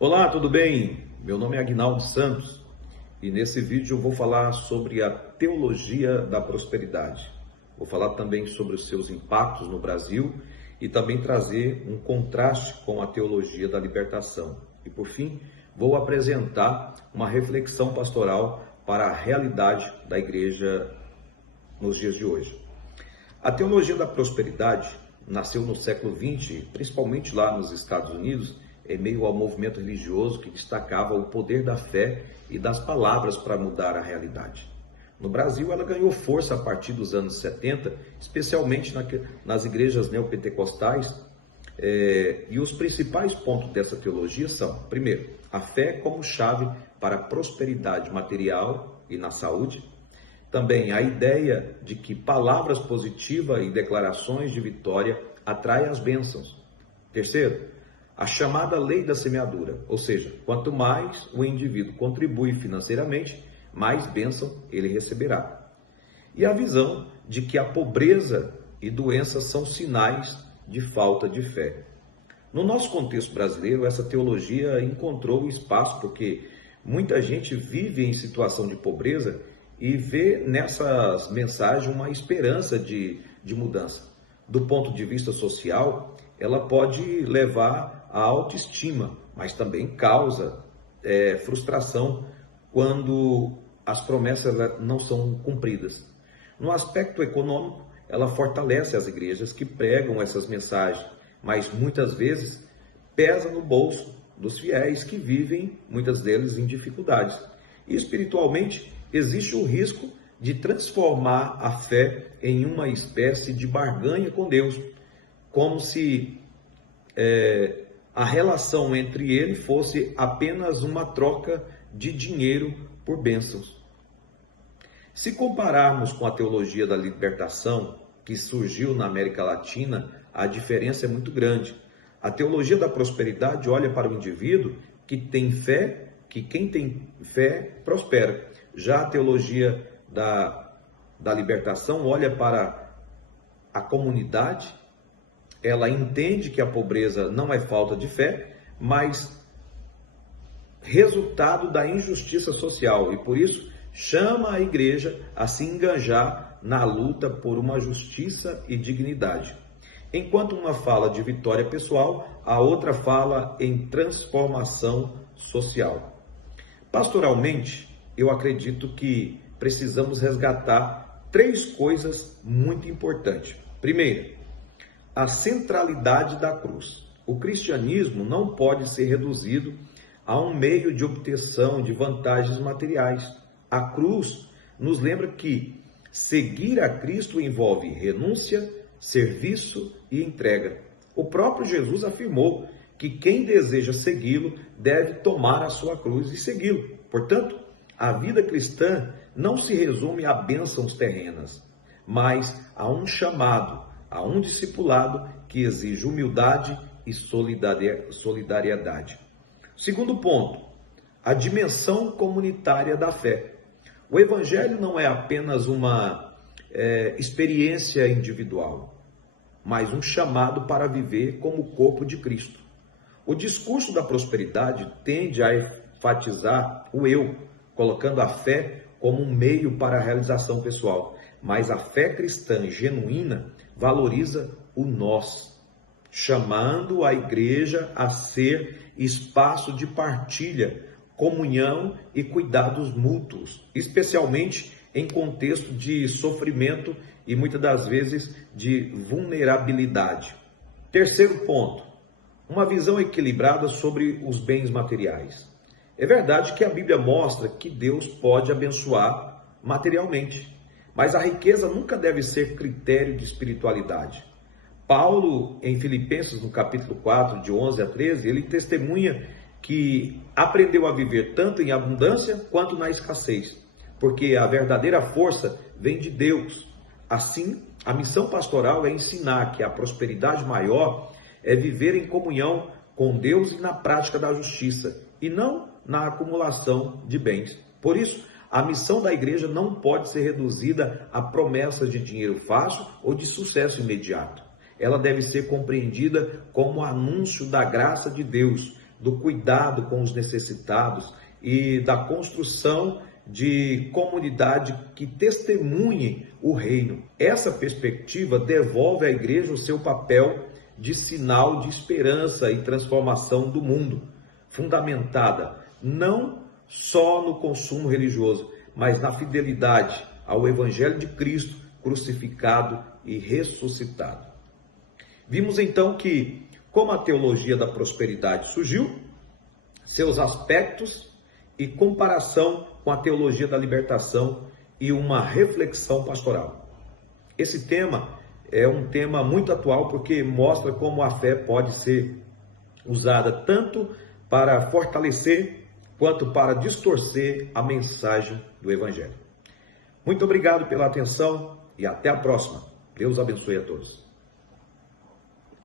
Olá, tudo bem? Meu nome é Aguinaldo Santos e nesse vídeo eu vou falar sobre a teologia da prosperidade. Vou falar também sobre os seus impactos no Brasil e também trazer um contraste com a teologia da libertação. E por fim, vou apresentar uma reflexão pastoral para a realidade da igreja nos dias de hoje. A teologia da prosperidade nasceu no século XX, principalmente lá nos Estados Unidos, em meio ao movimento religioso que destacava o poder da fé e das palavras para mudar a realidade. No Brasil, ela ganhou força a partir dos anos 70, especialmente nas igrejas neopentecostais, e os principais pontos dessa teologia são, primeiro, a fé como chave para a prosperidade material e na saúde. Também a ideia de que palavras positivas e declarações de vitória atraem as bênçãos. Terceiro, a chamada lei da semeadura, ou seja, quanto mais o indivíduo contribui financeiramente, mais bênção ele receberá. E a visão de que a pobreza e doenças são sinais de falta de fé. No nosso contexto brasileiro, essa teologia encontrou espaço porque muita gente vive em situação de pobreza e vê nessas mensagens uma esperança de mudança. Do ponto de vista social, ela pode levar à autoestima, mas também causa frustração quando as promessas não são cumpridas. No aspecto econômico, ela fortalece as igrejas que pregam essas mensagens, mas muitas vezes pesa no bolso dos fiéis que vivem, muitas deles, em dificuldades. E espiritualmente, existe o risco de transformar a fé em uma espécie de barganha com Deus, como se a relação entre ele fosse apenas uma troca de dinheiro por bênçãos. Se compararmos com a teologia da libertação, que surgiu na América Latina, a diferença é muito grande. A teologia da prosperidade olha para o indivíduo que tem fé, que quem tem fé prospera. Já a teologia da libertação olha para a comunidade. Ela entende que a pobreza não é falta de fé, mas resultado da injustiça social, e por isso chama a igreja a se engajar na luta por uma justiça e dignidade. Enquanto uma fala de vitória pessoal, a outra fala em transformação social. Pastoralmente, eu acredito que precisamos resgatar três coisas muito importantes. Primeiro, a centralidade da cruz. O cristianismo não pode ser reduzido a um meio de obtenção de vantagens materiais. A cruz nos lembra que seguir a Cristo envolve renúncia, serviço e entrega. O próprio Jesus afirmou que quem deseja segui-lo deve tomar a sua cruz e segui-lo. Portanto, a vida cristã não se resume a bênçãos terrenas, mas a um chamado, a um discipulado que exige humildade e solidariedade. Segundo ponto, a dimensão comunitária da fé. O evangelho não é apenas uma experiência individual, mas um chamado para viver como o corpo de Cristo. O discurso da prosperidade tende a enfatizar o eu, colocando a fé como um meio para a realização pessoal. Mas a fé cristã genuína valoriza o nós, chamando a igreja a ser espaço de partilha, comunhão e cuidados mútuos, especialmente em contexto de sofrimento e muitas das vezes de vulnerabilidade. Terceiro ponto, uma visão equilibrada sobre os bens materiais. É verdade que a Bíblia mostra que Deus pode abençoar materialmente, mas a riqueza nunca deve ser critério de espiritualidade. Paulo, em Filipenses, no capítulo 4, de 11 a 13, ele testemunha que aprendeu a viver tanto em abundância quanto na escassez, porque a verdadeira força vem de Deus. Assim, a missão pastoral é ensinar que a prosperidade maior é viver em comunhão com Deus e na prática da justiça, e não na acumulação de bens. Por isso, a missão da igreja não pode ser reduzida a promessas de dinheiro fácil ou de sucesso imediato. Ela deve ser compreendida como anúncio da graça de Deus, do cuidado com os necessitados e da construção de comunidade que testemunhe o reino. Essa perspectiva devolve à igreja o seu papel de sinal de esperança e transformação do mundo, fundamentada não só no consumo religioso, mas na fidelidade ao Evangelho de Cristo crucificado e ressuscitado. Vimos então que, como a teologia da prosperidade surgiu, seus aspectos e comparação com a teologia da libertação e uma reflexão pastoral. Esse tema é um tema muito atual porque mostra como a fé pode ser usada tanto para fortalecer quanto para distorcer a mensagem do Evangelho. Muito obrigado pela atenção e até a próxima. Deus abençoe a todos.